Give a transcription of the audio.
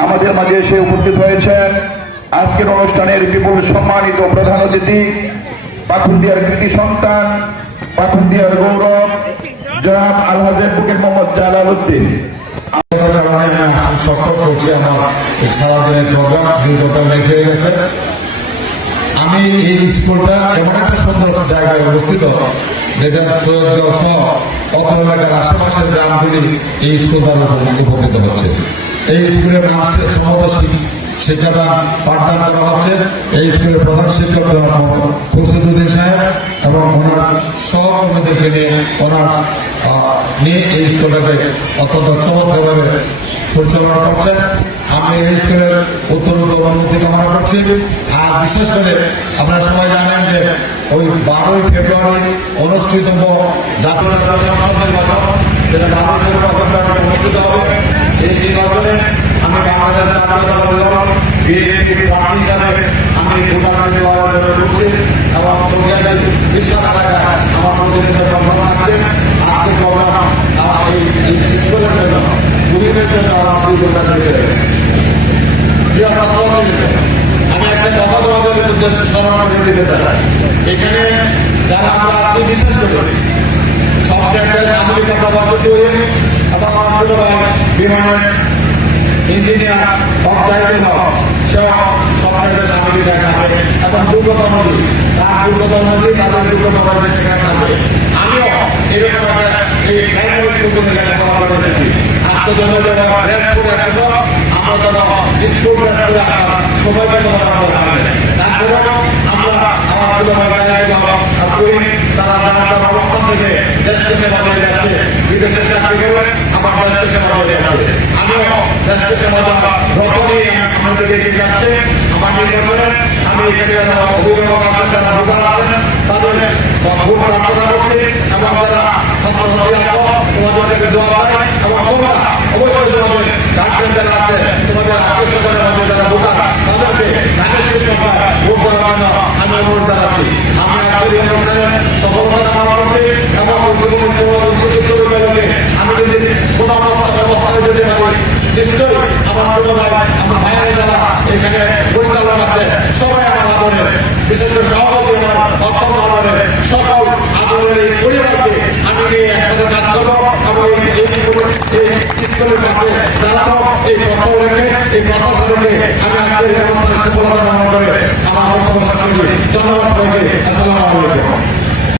আমাদের মাঝে এসে উপস্থিত হয়েছেন আজকের অনুষ্ঠানের বিপুল সম্মানিত প্রধান অতিথি, পাকুন্দিয়ার কৃতি সন্তান, পাকুন্দিয়ার গৌরব জনাব আলহাজ অ্যাডভোকেট মোহাম্মদ জালাল উদ্দিন। সারাদিনের প্রোগ্রাম 2 ঘন্টা লেট হয়ে গেছে। আমি এই স্কুলটা এমন একটা সুন্দর জায়গায় অবস্থিত, যেটা সৈয়দগাঁও সহ অপর এলাকার আশেপাশের গ্রামগুলি এই স্কুল দ্বারা উপকৃত হচ্ছে। এই স্কুলের সমস্ত শিক্ষাদান পাঠদান করা হচ্ছে। এই স্কুলের প্রধান শিক্ষক খুরশিদুদ্দিন সাহেব এবং ওনার সহকর্মীদেরকে নিয়ে এই স্কুলটাকে অত্যন্ত চমৎকারভাবে পরিচালনা করছেন। আমি এই স্কুলের উত্তরোত্তর উন্নতি কামনা করছি। আর বিশেষ করে আপনারা সবাই জানেন যে ওই 12ই ফেব্রুয়ারি অনুষ্ঠিত জাতীয় যেটা অনুষ্ঠিত হবে। এই নির্বাচনে আমি বাংলাদেশ বিএনপি প্রার্থী হিসাবে আমি ভোটারকে দেওয়ার জন্য ঢুকছি এবং বিশ্বাস রাখা আমার প্রতিনিধিত্ব থাকছে। আজকে প্রোগ্রাম এই স্কুলের জন্য গুলিমের জন্য আমার 2 ঘন্টা লেগে গেছে। আমি একটা কথা তোমাদের উদ্দেশ্যে স্মরণ করে দিতে চাই। এখানে যারা আমরা আছি বিশেষ করে সফটওয়্যার সামরিক কর্মকর্তা এবং আমার ছোট ভাই বিমানের ইঞ্জিনিয়ার অবদায়িত সফটওয়্যার সামরিক আছে এবং দুর্গত নদী তার দুর্গত নদী তাদের দুর্গত নদী সেখানে থাকে। আমিও এরকম এই লেখাপড়া করে এসেছি। আজকে জন্য আমরা তারা স্কুল করে আসা সবাইকে তারপরে আমরা তারা অবস্থান থেকে দেশকে সেবা করে যাচ্ছে, বিদেশের চাকরি করে আমার দেশকে সেবা করে যাচ্ছে। আমিও দেশকে সেবা রক্ত নিয়ে সামনে থেকে এগিয়ে যাচ্ছে। আমার নির্বাচনে আমি এখানে যারা অভিভাবক আছেন, যারা ভোটার আছেন, তাদের ভোট প্রার্থনা করছি এবং যারা ছাত্রছাত্রী আছো তোমাদেরকে দোয়া পাই এবং তোমরা অবশ্যই তোমাদের গার্জেন যারা আছে, তোমাদের আত্মীয়-স্বজনের মধ্যে যারা ভোটার, তাদেরকে ধানের শেষ কথা ভোট করার জন্য আমি অনুরোধ জানাচ্ছি। আমি আজকের এই অনুষ্ঠানে সফলতা কামনা করছি এবং আমি যদি কোনো ব্যবস্থায় যেতে পারি নিশ্চয়ই আমার ছোট ভাই, আমার ভাইয়ের যারা এখানে পরিচালক আছে সবাই আমার আদরের, বিশেষ করে সভাপতি আমার অত্যন্ত আদরের, সকল আদরের এই পরিবারকে আমি নিয়ে একসাথে কাজ করবো এবং এই স্কুলের কাছে দাঁড়াবো। এই কথা রেখে এই প্রত্যাশা রেখে আমি আজকে সফলতা কামনা করে আমার বক্তব্য শেষ করি। ধন্যবাদ সবাইকে। আসসালামু আলাইকুম।